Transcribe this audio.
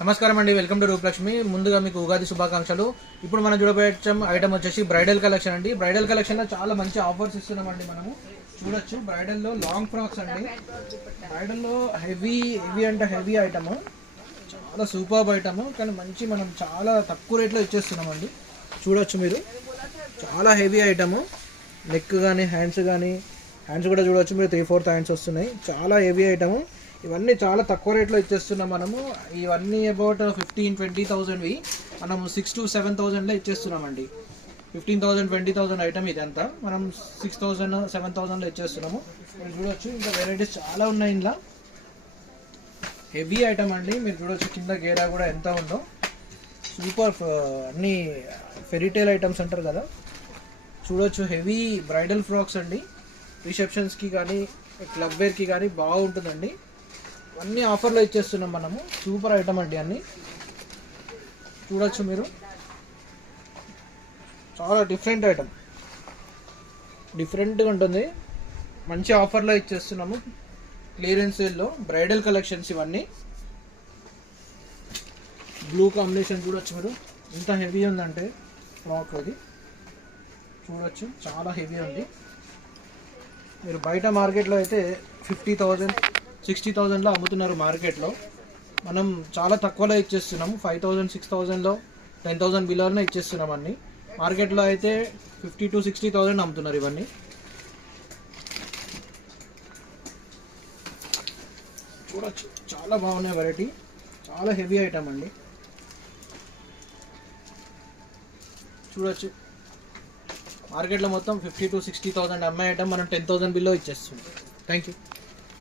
నమస్కారం అండి, welcome to Rupalakshmi. ముందుగా మీకు ఉగాది శుభాకాంక్షలు. ఇప్పుడు మనం చూడబోయే ఐటమ్ వచ్చేసి బ్రైడల్ కలెక్షన్ అండి. బ్రైడల్ కలెక్షన్లో చాలా మంచి ఆఫర్స్ ఇస్తున్నామండి. మనము చూడొచ్చు, బ్రైడల్లో లాంగ్ ఫ్రాక్స్ అండి. బ్రైడల్లో హెవీ అంటే హెవీ ఐటమ్, చాలా సూపర్బ్ ఐటమ్, కానీ మంచి మనం చాలా తక్కువ రేట్లో ఇచ్చేస్తున్నామండి. చూడొచ్చు మీరు, చాలా హెవీ ఐటమ్. నెక్ కానీ హ్యాండ్స్ కూడా చూడొచ్చు మీరు, 3/4 హ్యాండ్స్ వస్తున్నాయి. చాలా హెవీ ఐటమ్. ఇవన్నీ చాలా తక్కువ రేట్లో ఇచ్చేస్తున్నాం మనము. ఇవన్నీ అబౌట్ 15,000-20,000వి మనము 6,000 to 7,000లో ఇచ్చేస్తున్నామండి. 15,000 20,000 ఐటమ్ ఇదంతా మనం 6,000 7,000లో ఇచ్చేస్తున్నాము. మీరు చూడొచ్చు, ఇంకా వెరైటీస్ చాలా ఉన్నాయి. ఇంట్లో హెవీ ఐటమ్ అండి. మీరు చూడొచ్చు కింద గేరా కూడా ఎంత ఉందో. సూపర్ అన్నీ ఫెరీటైల్ ఐటమ్స్ అంటారు కదా. చూడొచ్చు, హెవీ బ్రైడల్ ఫ్రాక్స్ అండి. రిసెప్షన్స్కి కానీ క్లబ్ వేర్కి కానీ బాగుంటుందండి. అన్నీ ఆఫర్లో ఇచ్చేస్తున్నాం మనము. సూపర్ ఐటమ్ అండి అన్నీ. చూడొచ్చు మీరు, చాలా డిఫరెంట్ ఐటమ్, డిఫరెంట్గా ఉంటుంది. మంచి ఆఫర్లో ఇచ్చేస్తున్నాము, క్లియరెన్స్ సేల్లో. బ్రైడల్ కలెక్షన్స్ ఇవన్నీ. బ్లూ కాంబినేషన్ చూడొచ్చు మీరు, ఎంత హెవీ ఉందంటే ఫ్రాక్ అది. చూడొచ్చు, చాలా హెవీ ఉంది. మీరు బయట మార్కెట్లో అయితే 50,000 60,000లో అమ్ముతున్నారు మార్కెట్లో. మనం చాలా తక్కువలో ఇచ్చేస్తున్నాము. 5,000 6,000లో 10,000 బిలోనే ఇచ్చేస్తున్నాం అన్నీ. మార్కెట్లో అయితే 50,000 to 60,000 అమ్ముతున్నారు ఇవన్నీ. చూడొచ్చు, చాలా బాగున్నాయి వెరైటీ, చాలా హెవీ ఐటమ్ అండి. చూడొచ్చు, మార్కెట్లో మొత్తం 50,000 to 60,000 అమ్మే ఐటమ్ మనం 10,000 బిల్లో ఇచ్చేస్తున్నాం. Thank you.